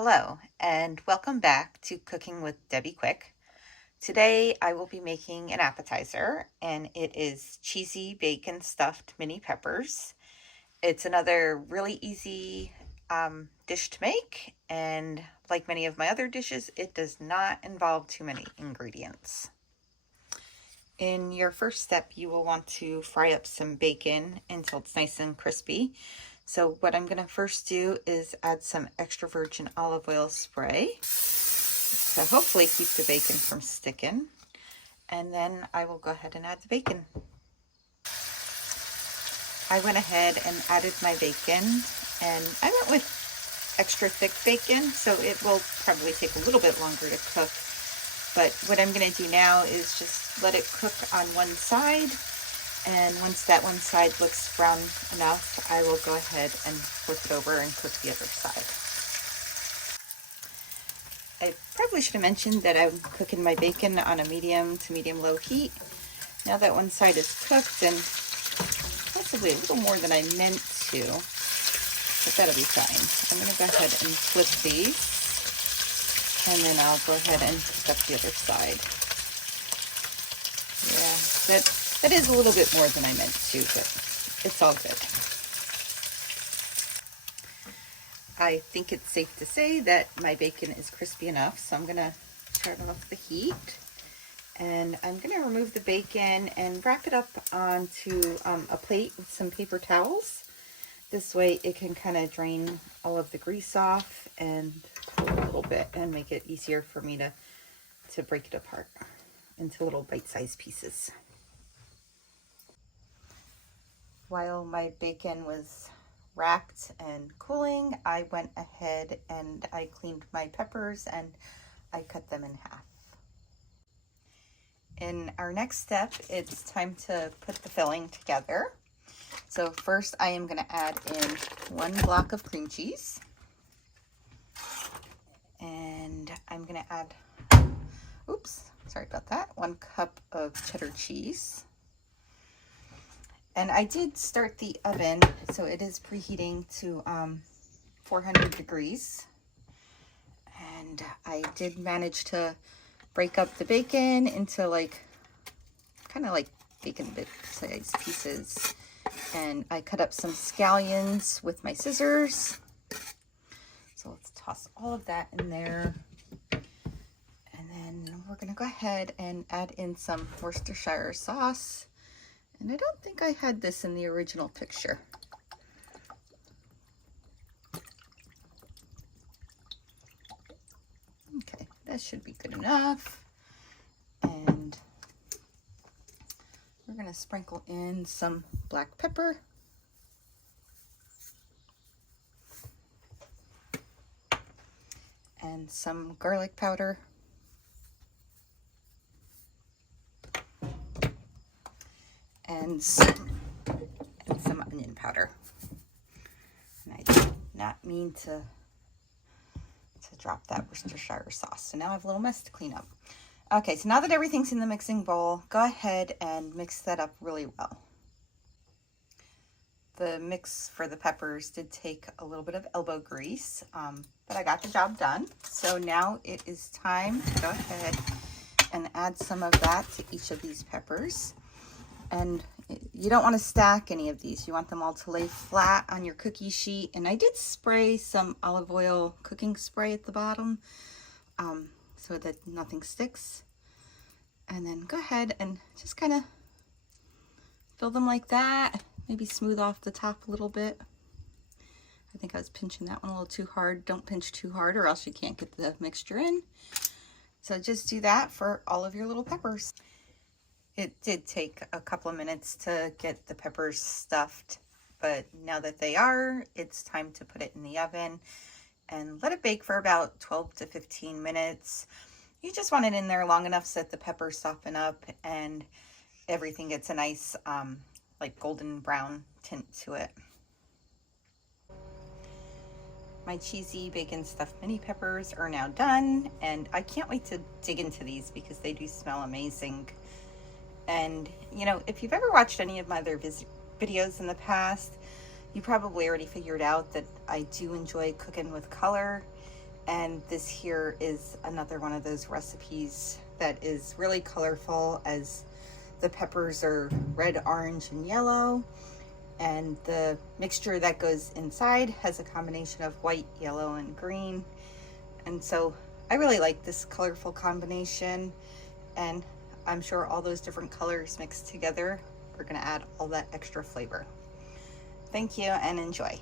Hello, and welcome back to Cooking with Debbie Quick. Today I will be making an appetizer, and it is cheesy bacon stuffed mini peppers. It's another really easy dish to make, and like many of my other dishes, it does not involve too many ingredients. In your first step, you will want to fry up some bacon until it's nice and crispy. So what I'm going to first do is add some extra virgin olive oil spray to hopefully keep the bacon from sticking. And then I will go ahead and add the bacon. I went ahead and added my bacon, and I went with extra thick bacon, so it will probably take a little bit longer to cook. But what I'm going to do now is just let it cook on one side, and once that one side looks brown enough, I will go ahead and flip it over and cook the other side. I probably should have mentioned that I'm cooking my bacon on a medium to medium-low heat. Now that one side is cooked, and possibly a little more than I meant to, but that'll be fine. I'm going to go ahead and flip these. And then I'll go ahead and cook up the other side. Yeah, that is a little bit more than I meant to, but it's all good. I think it's safe to say that my bacon is crispy enough, so I'm going to turn off the heat. And I'm going to remove the bacon and wrap it up onto a plate with some paper towels. This way it can kind of drain all of the grease off and pull a little bit and make it easier for me to break it apart into little bite-sized pieces. While my bacon was wrapped and cooling, I went ahead and I cleaned my peppers and I cut them in half. In our next step, it's time to put the filling together. So first I am going to add in 1 block of cream cheese. And I'm going to add, sorry about that, 1 cup of cheddar cheese. And I did start the oven, so it is preheating to 400 degrees. And I did manage to break up the bacon into kind of like bacon bit-sized pieces. And I cut up some scallions with my scissors. So let's toss all of that in there. And then we're going to go ahead and add in some Worcestershire sauce. And I don't think I had this in the original picture. Okay, that should be good enough. And we're going to sprinkle in some black pepper. And some garlic powder. And some onion powder. And I did not mean to drop that Worcestershire sauce. So now I have a little mess to clean up. Okay, so now that everything's in the mixing bowl, go ahead and mix that up really well. The mix for the peppers did take a little bit of elbow grease, but I got the job done. So now it is time to go ahead and add some of that to each of these peppers. And you don't want to stack any of these. You want them all to lay flat on your cookie sheet. And I did spray some olive oil cooking spray at the bottom so that nothing sticks. And then go ahead and just kind of fill them like that. Maybe smooth off the top a little bit. I think I was pinching that one a little too hard. Don't pinch too hard or else you can't get the mixture in. So just do that for all of your little peppers. It did take a couple of minutes to get the peppers stuffed, but now that they are, it's time to put it in the oven and let it bake for about 12 to 15 minutes. You just want it in there long enough so that the peppers soften up and everything gets a nice like golden brown tint to it. My cheesy bacon stuffed mini peppers are now done, and I can't wait to dig into these because they do smell amazing. And you know, if you've ever watched any of my other videos in the past, you probably already figured out that I do enjoy cooking with color, And this here is another one of those recipes that is really colorful, as the peppers are red, orange, and yellow. And the mixture that goes inside has a combination of white, yellow, and green. And so I really like this colorful combination, and I'm sure all those different colors mixed together are going to add all that extra flavor. Thank you and enjoy.